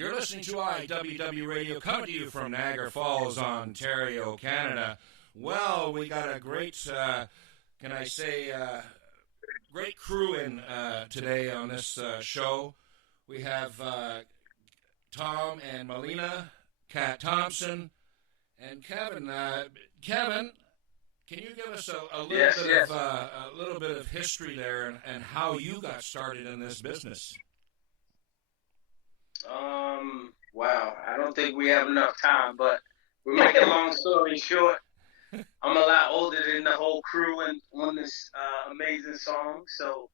You're listening to IWW Radio, coming to you from Niagara Falls, Ontario, Canada. Well, we got a great, great crew in today on this show. We have Tom and Melina, Kat Thompson, and Kevin. Kevin, can you give us a little bit of history there and how you got started in this business? Wow, I don't think we have enough time, but we'll make a long story short. I'm a lot older than the whole crew and on this amazing song, so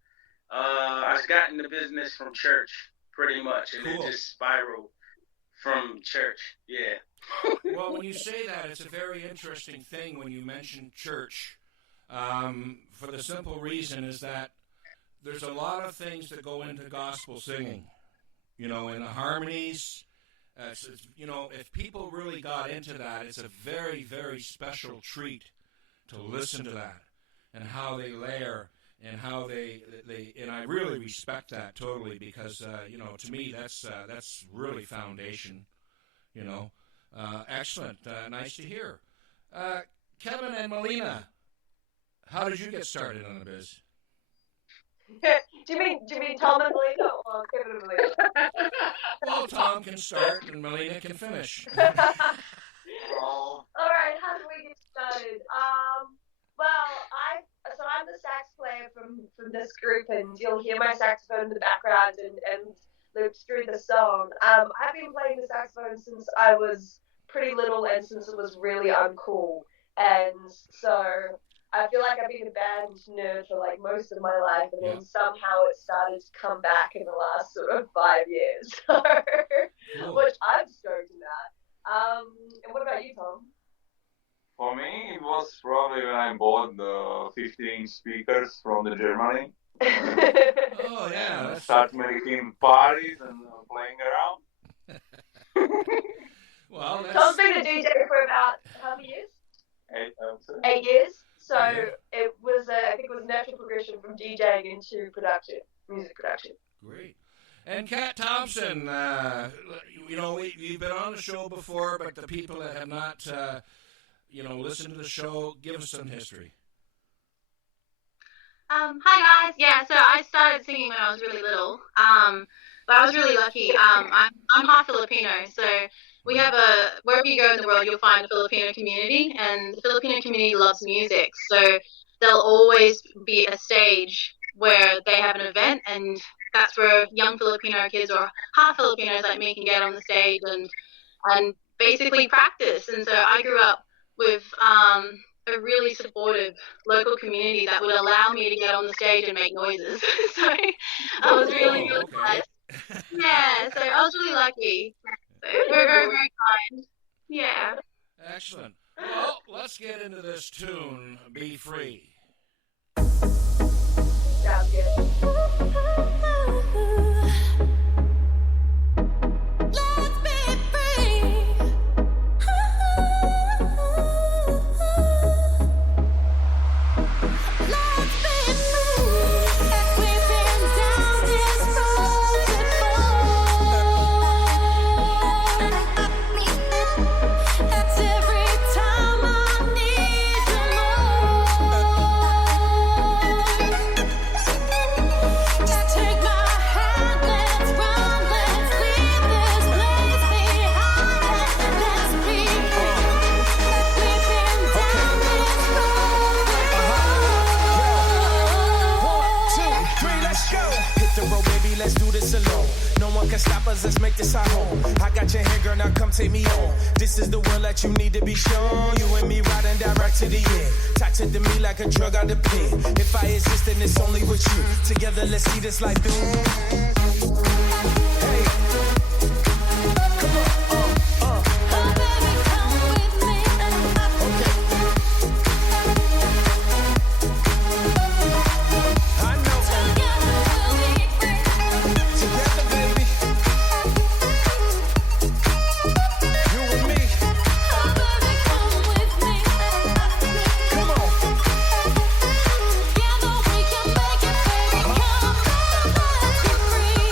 I got in the business from church, pretty much, and It just spiraled from church, yeah. Well, when you say that, it's a very interesting thing when you mention church, for the simple reason is that there's a lot of things that go into gospel singing. You know, in the harmonies, if people really got into that, it's a very, very special treat to listen to that and how they layer and how they and I really respect that totally because, to me, that's really foundation, excellent. Nice to hear. Kevin and Melina, how did you get started on the biz? Do you mean Tom and Melina or Kevin and Melina? Well, Tom can start and Melina can finish. All right, how do we get started? I'm the sax player from this group, and you'll hear my saxophone in the background and loops through the song. I've been playing the saxophone since I was pretty little and since it was really uncool, and so I feel like I've been a band nerd for like most of my life, and then somehow it started to come back in the last sort of 5 years, which I'm stoked at. And what about you, Tom? For me, it was probably when I bought the 15-inch speakers from the Germany. Oh yeah, start making parties and playing around. Well, Tom's been a DJ for about how many years? 8, I would say. 8 years. So it was, I think it was a natural progression from DJing into music production. Great. And Kat Thompson, we've been on the show before, but the people that have not, listened to the show, give us some history. Hi guys. Yeah, so I started singing when I was really little. But I was really lucky. I'm half Filipino, so we have wherever you go in the world, you'll find a Filipino community, and the Filipino community loves music. So there'll always be a stage where they have an event, and that's where young Filipino kids or half Filipinos like me can get on the stage and basically practice. And so I grew up with a really supportive local community that would allow me to get on the stage and make noises. So I was really blessed. Yeah, so I was really lucky. So we're very, very kind. Yeah. Excellent. Well, let's get into this tune, Be Free. Sounds good. Stop us, let's make this our home. I got your hand, girl, now come take me home. This is the world that you need to be shown. You and me riding direct to the end. Tied to me like a drug out the pen. If I exist, then it's only with you. Together, let's see this life through. Hey, come on. Oh, baby, come with me. Okay. I know. Together, baby. Free.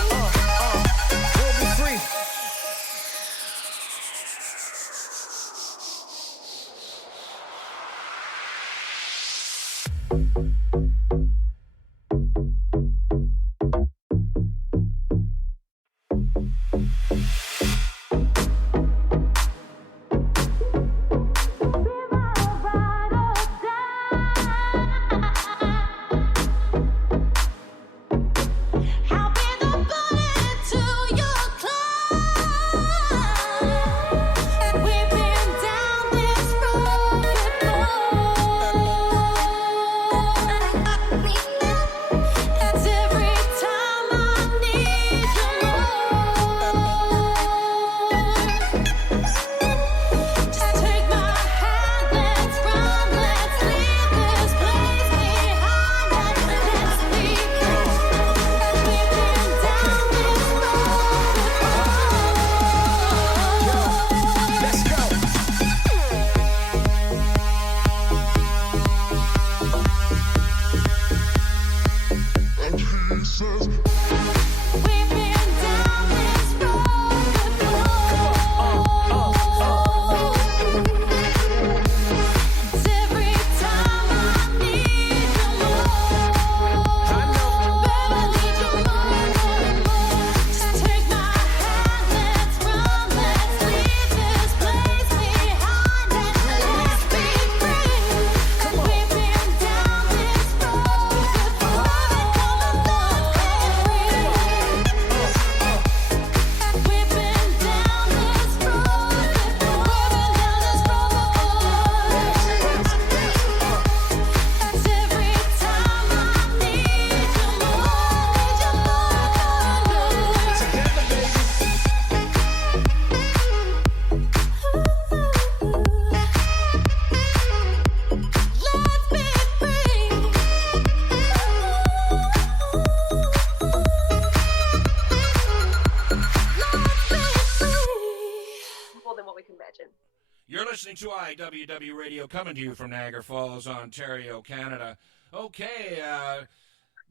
You're listening to IWW Radio, coming to you from Niagara Falls, Ontario, Canada. Okay,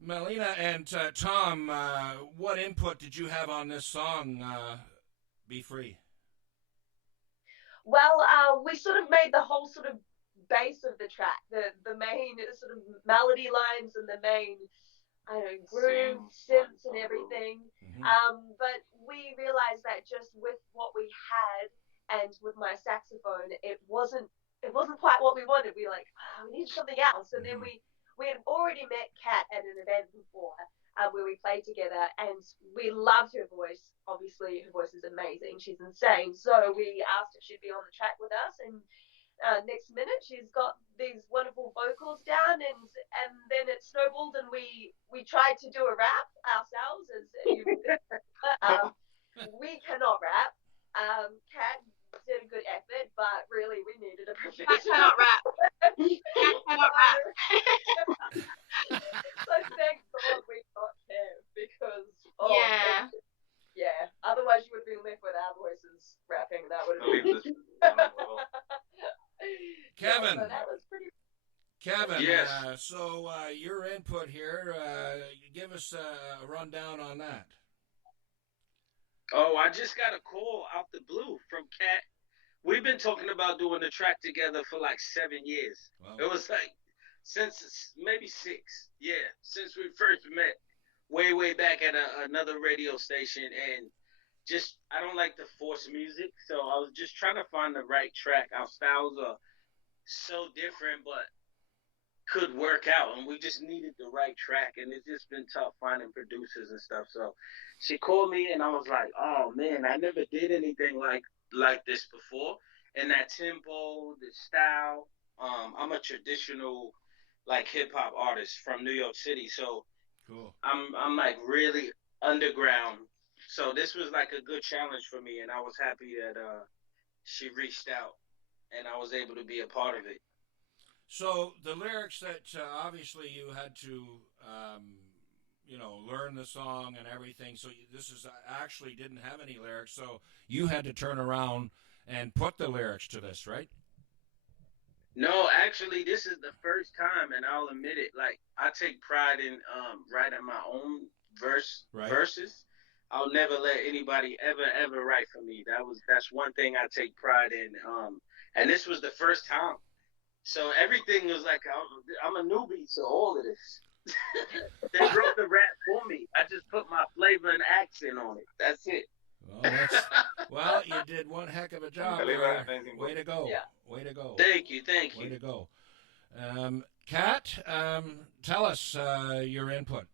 Melina and Tom, what input did you have on this song, Be Free? Well, we sort of made the whole sort of base of the track, the main sort of melody lines and the main, I don't know, groove, synths and everything. Mm-hmm. But we realized that just with what we had and with my saxophone, it wasn't quite what we wanted. We were like, we need something else. And then we had already met Kat at an event before where we played together, and we loved her voice. Obviously, her voice is amazing. She's insane. So we asked if she'd be on the track with us, and next minute she's got these wonderful vocals down, and then it snowballed, and we tried to do a rap ourselves. We cannot rap. Kat did a good effort, but really we needed a professional. Kat cannot rap. Kat cannot rap. So thank God we got Kev, because yeah. Otherwise you would have been left with our voices rapping. That would have been Kevin. So that was pretty. Kevin, yes. So your input here, give us a rundown on that. Oh, I just got a call out the blue from Kat. We've been talking about doing the track together for like 7 years. Wow. It was like since maybe 6, since we first met, way back at another radio station. And just, I don't like to force music, so I was just trying to find the right track. Our styles are so different, but could work out, and we just needed the right track, and it's just been tough finding producers and stuff. So she called me, and I was like, oh man, I never did anything like this before. And that tempo, the style, I'm a traditional like hip hop artist from New York City, so cool. I'm like really underground. So this was like a good challenge for me, and I was happy that she reached out and I was able to be a part of it. So the lyrics that obviously you had to, learn the song and everything. So this is actually didn't have any lyrics. So you had to turn around and put the lyrics to this, right? No, actually, this is the first time, and I'll admit it. Like, I take pride in writing my own verses. I'll never let anybody ever write for me. That's one thing I take pride in. And this was the first time. So everything was like, I'm a newbie to all of this. They wrote the rap for me. I just put my flavor and accent on it. That's it. did one heck of a job. Way to go. Yeah. Way to go. Thank you. Way to go. Kat, tell us your input.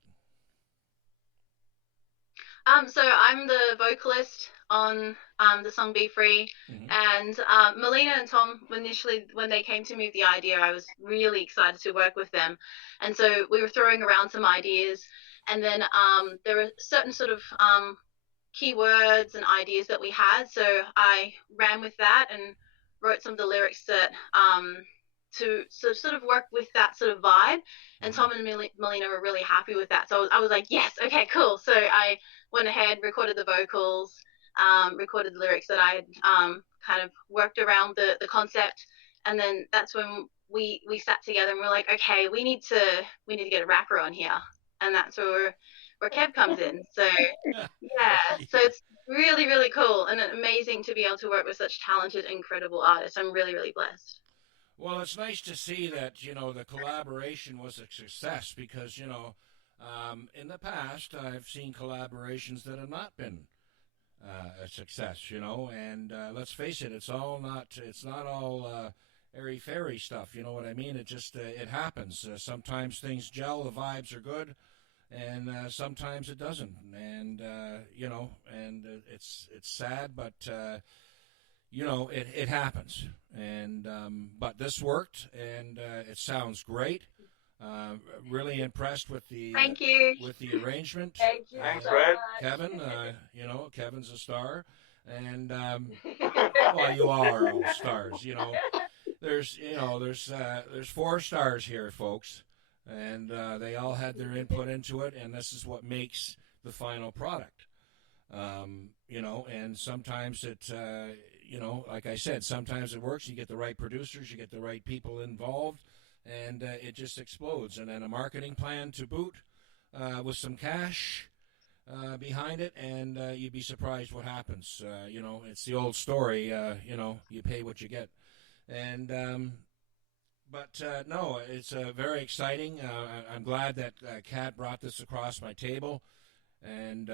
So I'm the vocalist on the song Be Free. And Melina and Tom, initially when they came to me with the idea, I was really excited to work with them. And so we were throwing around some ideas, and then there were certain sort of keywords and ideas that we had, so I ran with that and wrote some of the lyrics that to sort of work with that sort of vibe. And Tom and Melina were really happy with that, so I was like, yes, okay, cool. So I went ahead, recorded the vocals, recorded the lyrics that I had kind of worked around the concept, and then that's when we sat together and we're like, okay, we need to get a rapper on here, and that's where Kev comes in. So yeah, so it's really, really cool and amazing to be able to work with such talented, incredible artists. I'm really, really blessed. Well, it's nice to see that, the collaboration was a success, because, in the past I've seen collaborations that have not been a success, and let's face it, it's not all airy-fairy stuff, you know what I mean? It just, it happens. Sometimes things gel, the vibes are good, and sometimes it doesn't, and, and it's sad, but, it happens, and but this worked, and it sounds great. Really impressed with the Thank you. With the arrangement. Thank you. Thanks, so Fred. much. Kevin, Kevin's a star, and well, you are all stars. There's 4 stars here, folks, and they all had their input into it, and this is what makes the final product. And sometimes it, like I said, sometimes it works. You get the right producers, you get the right people involved, and it just explodes. And then a marketing plan to boot, with some cash behind it, and you'd be surprised what happens. It's the old story. You pay what you get, and no, it's very exciting. I'm glad that Kat brought this across my table, and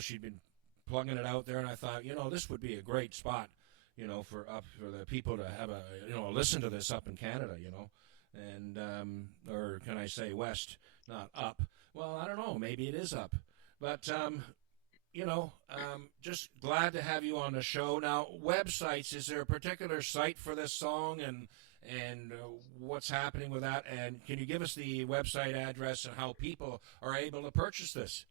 she'd been plugging it out there, and I thought, this would be a great spot, for the people to have a listen to this up in Canada, and or can I say west, not up? Well, I don't know, maybe it is up, but just glad to have you on the show. Now, websites, is there a particular site for this song, and what's happening with that, and can you give us the website address and how people are able to purchase this?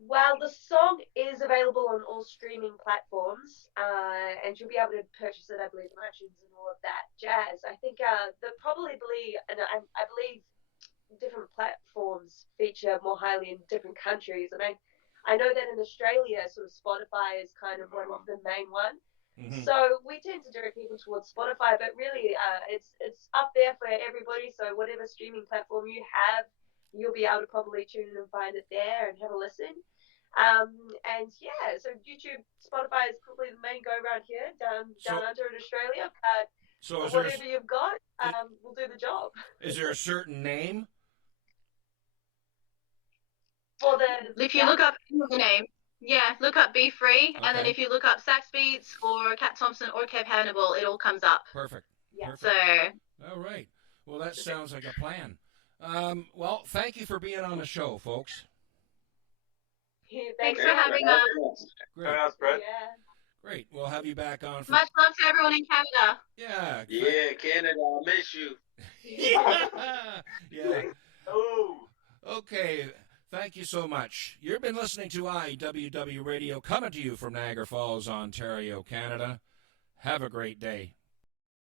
Well, the song is available on all streaming platforms, and you'll be able to purchase it, I believe, on iTunes and all of that jazz. I think I believe different platforms feature more highly in different countries, and I know that in Australia, sort of Spotify is kind of one of the main one. Mm-hmm. So we tend to direct people towards Spotify, but really, it's up there for everybody. So whatever streaming platform you have, you'll be able to probably tune in and find it there and have a listen. And yeah, so YouTube, Spotify is probably the main go around here, down under in Australia. But so whatever you've got, will do the job. Is there a certain name? If you look up the name, look up Be Free, okay. And then if you look up SAXBEATZ or Kat Thompson or KEV Hannibal, it all comes up. Perfect. Yeah. So. All right. Well, that sounds like a plan. Well, thank you for being on the show, folks. Thanks for having us. Great. Fred. Yeah. Great. We'll have you back on. Much love to everyone in Canada. Yeah. Yeah, Canada, I miss you. Yeah. Oh. Okay. Thank you so much. You've been listening to IWW Radio, coming to you from Niagara Falls, Ontario, Canada. Have a great day.